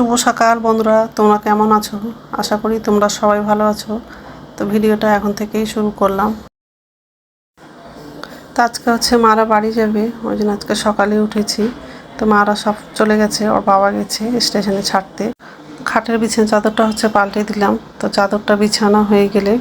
শুভ সকাল বন্ধুরা, তোমরা কেমন আছো? আশা করি তোমরা সবাই ভালো আছো। তো ভিডিওটা এখন থেকেই শুরু করলাম। তো আজকে হচ্ছে মারা বাড়ি যাবে, ওই জন্য আজকে সকালে উঠেছি। তো মারা সব চলে গেছে, ওর বাবা গেছে স্টেশনে ছাড়তে। খাটের বিছানা চাদরটা হচ্ছে পাল্টে দিলাম। তো চাদরটা বিছানা হয়ে গেলে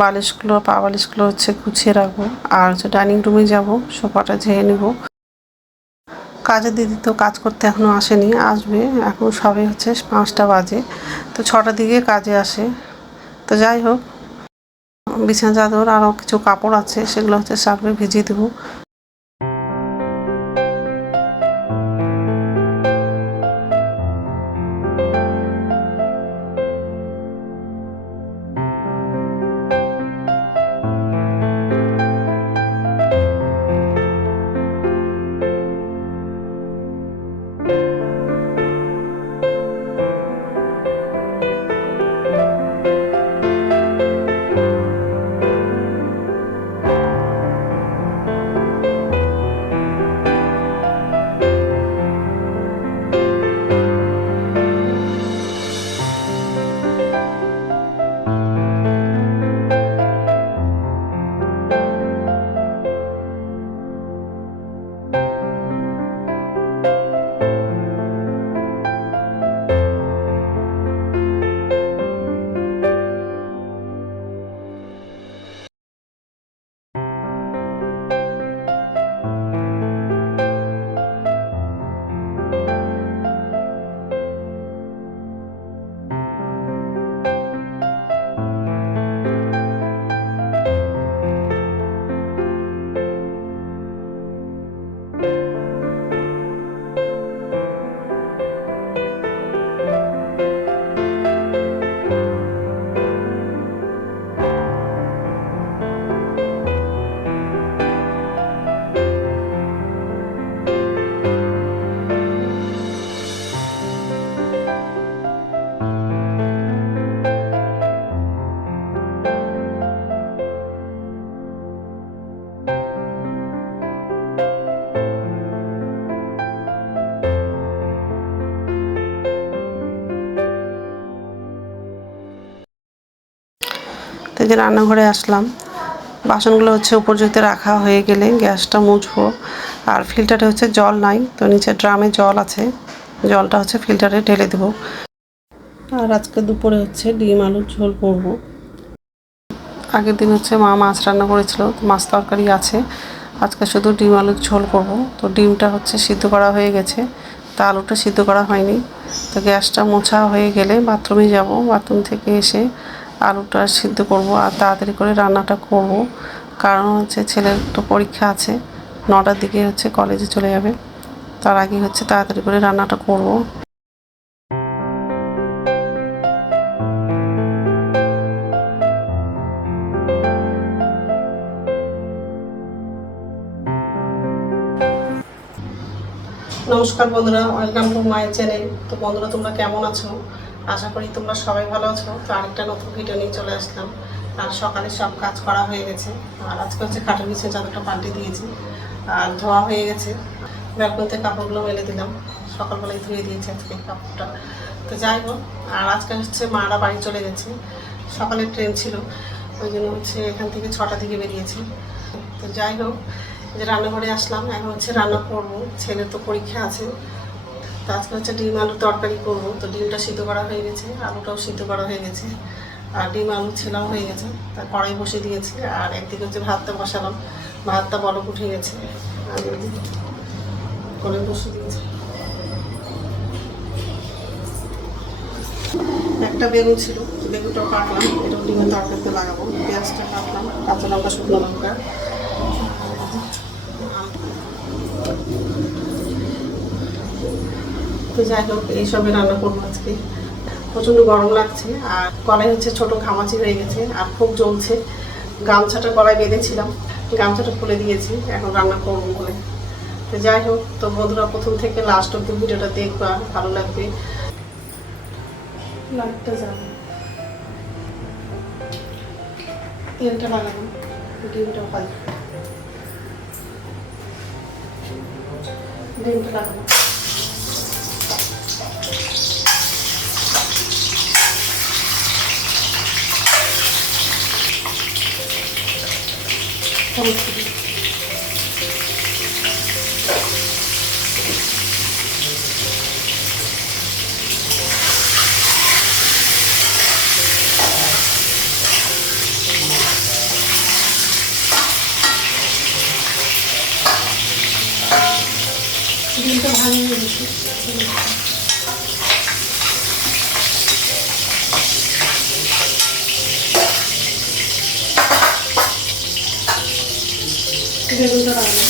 বালিশগুলো পা বালিশগুলো হচ্ছে গুছিয়ে রাখবো। আর হচ্ছে ডাইনিং রুমে যাব, সোফাটা ঝেড়ে নেব। কাজের দিদি তো কাজ করতে এখনও আসেনি, আসবে। এখন সবে হচ্ছে 5টা বাজে, তো 6টার দিকে কাজে আসে। তো যাই হোক, বিছানা চাদর আরও কিছু কাপড় আছে, সেগুলো হচ্ছে সার্ফে ভিজিয়ে দেবো। তো যে রান্নাঘরে আসলাম, বাসনগুলো হচ্ছে উপর্যুতে রাখা হয়ে গেলে গ্যাসটা মুছবো। আর ফিল্টারে হচ্ছে জল নাই, তো নিচে ড্রামে জল আছে, জলটা হচ্ছে ফিল্টারে ঢেলে দেবো। আর আজকে দুপুরে হচ্ছে ডিম আলুর ঝোল করবো। আগের দিন হচ্ছে মা মাছ রান্না করেছিল, মাছ তরকারি আছে। আজকে শুধু ডিম আলুর ঝোল করব। তো ডিমটা হচ্ছে সিদ্ধ করা হয়ে গেছে, তা আলুটা সিদ্ধ করা হয়নি। তো গ্যাসটা মোছা হয়ে গেলে বাথরুমে যাব, বাথরুম থেকে এসে আলুটা সিদ্ধ করব আর তাড়াতাড়ি করে রান্নাটা করব। কারণ হচ্ছে ছেলের তো পরীক্ষা আছে, 9টার দিকে হচ্ছে কলেজে চলে যাবে। তার আগে হচ্ছে তাড়াতাড়ি করে রান্নাটা করব। নমস্কার বন্ধুরা, ওয়েলকাম টু মাই চ্যানেল। তো বন্ধুরা, তোমরা কেমন আছো? আশা করি তোমরা সবাই ভালো আছো। তো আরেকটা নতুন ভিডিও নিয়ে চলে আসলাম। আর সকালে সব কাজ করা হয়ে গেছে। আর আজকে হচ্ছে খাটের বিছানা চাদরটা পাল্টে দিয়েছি, আর ধোয়া হয়ে গেছে। ব্যালকনিতে কাপড়গুলো মেলে দিলাম, সকালবেলায় ধুয়ে দিয়েছি আজকে কাপড়টা। তো যাই হোক, আর আজকে হচ্ছে মারা বাড়ি চলে গেছে, সকালে ট্রেন ছিল, ওই জন্য হচ্ছে এখান থেকে 6টা দিকে বেরিয়েছি। তো যাই হোক, যে রান্নাঘরে আসলাম, এখন হচ্ছে রান্না করবো। ছেলের তো পরীক্ষা আছে, তো আজকে হচ্ছে ডিম আলুর তরকারি করবো। তো ডিমটা সিদ্ধ করা হয়ে গেছে, আলুটাও সিদ্ধ করা হয়ে গেছে, আর ডিম আলু ছেলাও হয়ে গেছে। তা কড়াই বসিয়ে দিয়েছি, আর একদিকে হচ্ছে ভাতটা বসালাম। ভাতটা বলক উঠে গেছে, আর কড়াই বসিয়ে দিয়েছি। একটা বেগুন ছিল, বেগুনটাও কাটলাম, এটাও ডিমের তরকারিতে লাগাবো। পেঁয়াজটা কাটলাম, কাঁচা লঙ্কা, শুকনো লঙ্কা। তো যাই হোক, এইসবে রান্না করবো আজকে। প্রচণ্ড গরম লাগছে, আর গলায় হচ্ছে ছোট ঘামাচি হয়ে গেছে, আর খুব জ্বলছে। গামছাটা গলায় বেঁধেছিলাম, গামছাটা খুলে দিয়েছি এখন রান্না করবো বলে। তো যাই হোক, তো বন্ধুরা প্রথম থেকে লাস্ট অব্দি ভিডিওটা দেখবা, ভালো লাগবে। লাইটটা যাবে, তেলটা লাগাবো, ডিমটা ভালো, ডিমটা লাগাবো। হলুদ দিবি। ডিমটা ভালো হয়ে গেছে। বেগুনটা রাখবো।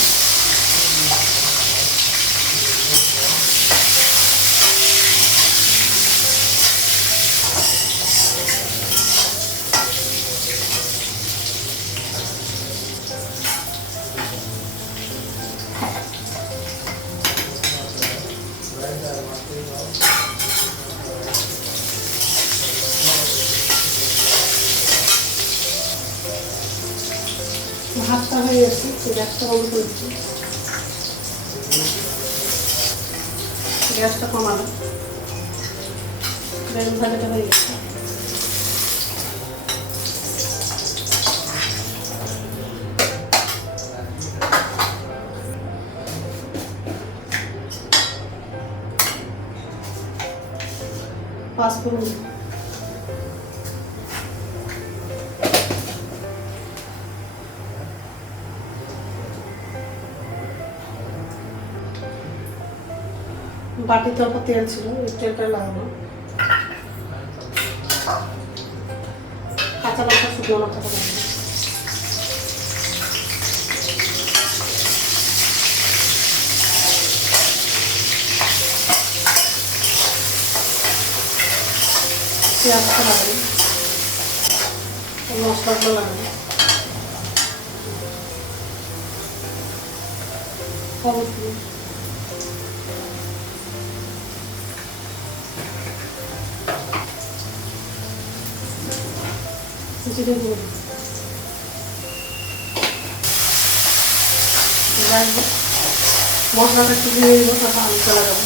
ভাতটা হয়ে গেছে, গ্যাসটা বন্ধ করেছি। গ্যাসটা কমানো। বেগুন ভাজাটা হয়ে গেছে। পাঁচফোড়ন, বাটিতে অল্প তেল ছিল, এই তেলটা লাগাবো। কাঁচা লঙ্কা, শুকনো লঙ্কা লাগাবো। পেঁয়াজটা লাগাবো, মশলাগুলো লাগাবো। হলুদ দিবো, জিরে গুঁড়ো দিবো। মশলাটা একটু দিয়ে দেবো, তারপর আলুটা লাগাবো।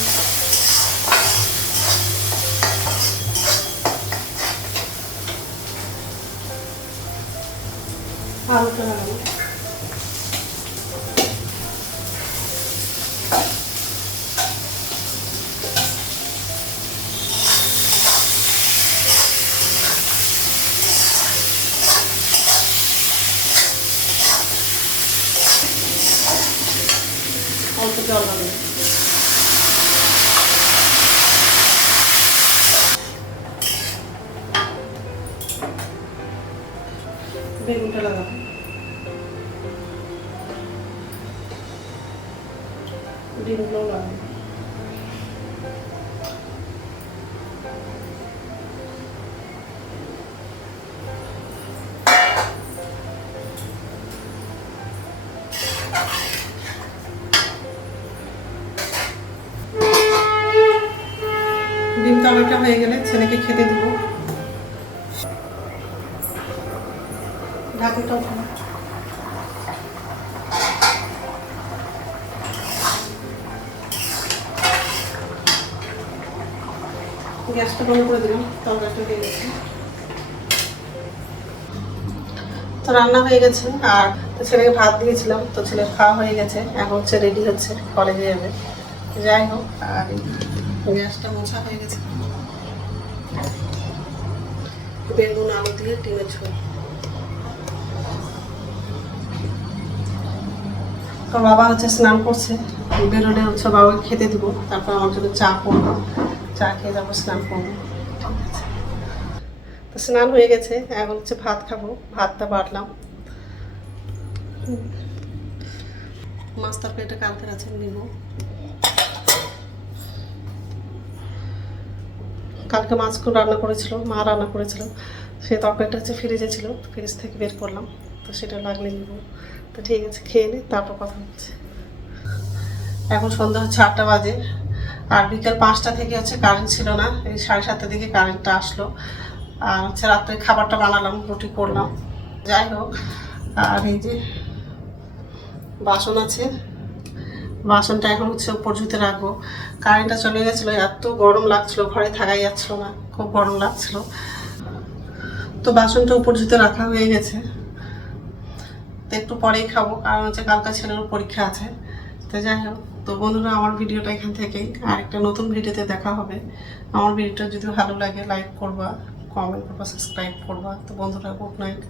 আলুটা লাগাবো। অল্প জল লাগাবো। বেগুনটা লাগাবো। ডিমগুলো লাগাবো। ডিম তরকারিটা হয়ে গেলে ছেলেকে খেতে দিব। ঢাকনাটা উঠানো। গ্যাসটা বন্ধ করে দিলাম, তরকারিটা হয়ে গেছে। তো রান্না হয়ে গেছে, আর ছেলেকে ভাত দিয়েছিলাম, তো ছেলের খাওয়া হয়ে গেছে। এখন হচ্ছে রেডি হচ্ছে, কলেজে যাবে। যাই হোক, আর গ্যাসটা মোছা হয়ে গেছে। বেগুন আলু দিয়ে ডিমের ঝোল। তো বাবা হচ্ছে স্নান করছে, বেরোলে হচ্ছে বাবাকে খেতে দিব, তারপর আমার জন্য চা করবো। চা খেয়ে যাবো, স্নান করবো। তো স্নান হয়ে গেছে, এখন হচ্ছে ভাত খাবো। ভাতটা বাটলাম। মাছ তরকারিটা কালকে আছে, নিব। কালকে মাছ রান্না করেছিল, মা রান্না করেছিল, সেই তরকারিটা হচ্ছে ফ্রিজে ছিল, ফ্রিজ থেকে বের করলাম। তো সেটা লাগলে নিব। তো ঠিক আছে, খেয়ে নে, তারপর কথা হচ্ছে। এখন সন্ধ্যা হচ্ছে 8টা বাজে, আর বিকাল 5টা থেকে হচ্ছে কারেন্ট ছিল না। এই 7:30টার দিকে কারেন্টটা আসলো, আর হচ্ছে রাত্রে খাবারটা বানালাম, রুটি করলাম। যাই হোক, আর এই যে বাসন আছে, বাসনটা এখন হচ্ছে উপর ঝুঁতে রাখবো। কারেন্টটা চলে গেছিলো, এত গরম লাগছিল, ঘরে থাকাই যাচ্ছিল না, খুব গরম লাগছিল। তো বাসনটা উপর ঝুঁতে রাখা হয়ে গেছে। তো একটু পরেই খাবো, কারণ হচ্ছে কালকে ছেলেরও পরীক্ষা আছে। তো যাই হোক, তো বন্ধুরা আমার ভিডিওটা এখান থেকেই, আর একটা নতুন ভিডিওতে দেখা হবে। আমার ভিডিওটা যদি ভালো লাগে লাইক করবা, কমেন্ট করবা, সাবস্ক্রাইব করবা। তো বন্ধুরা গুড নাইট।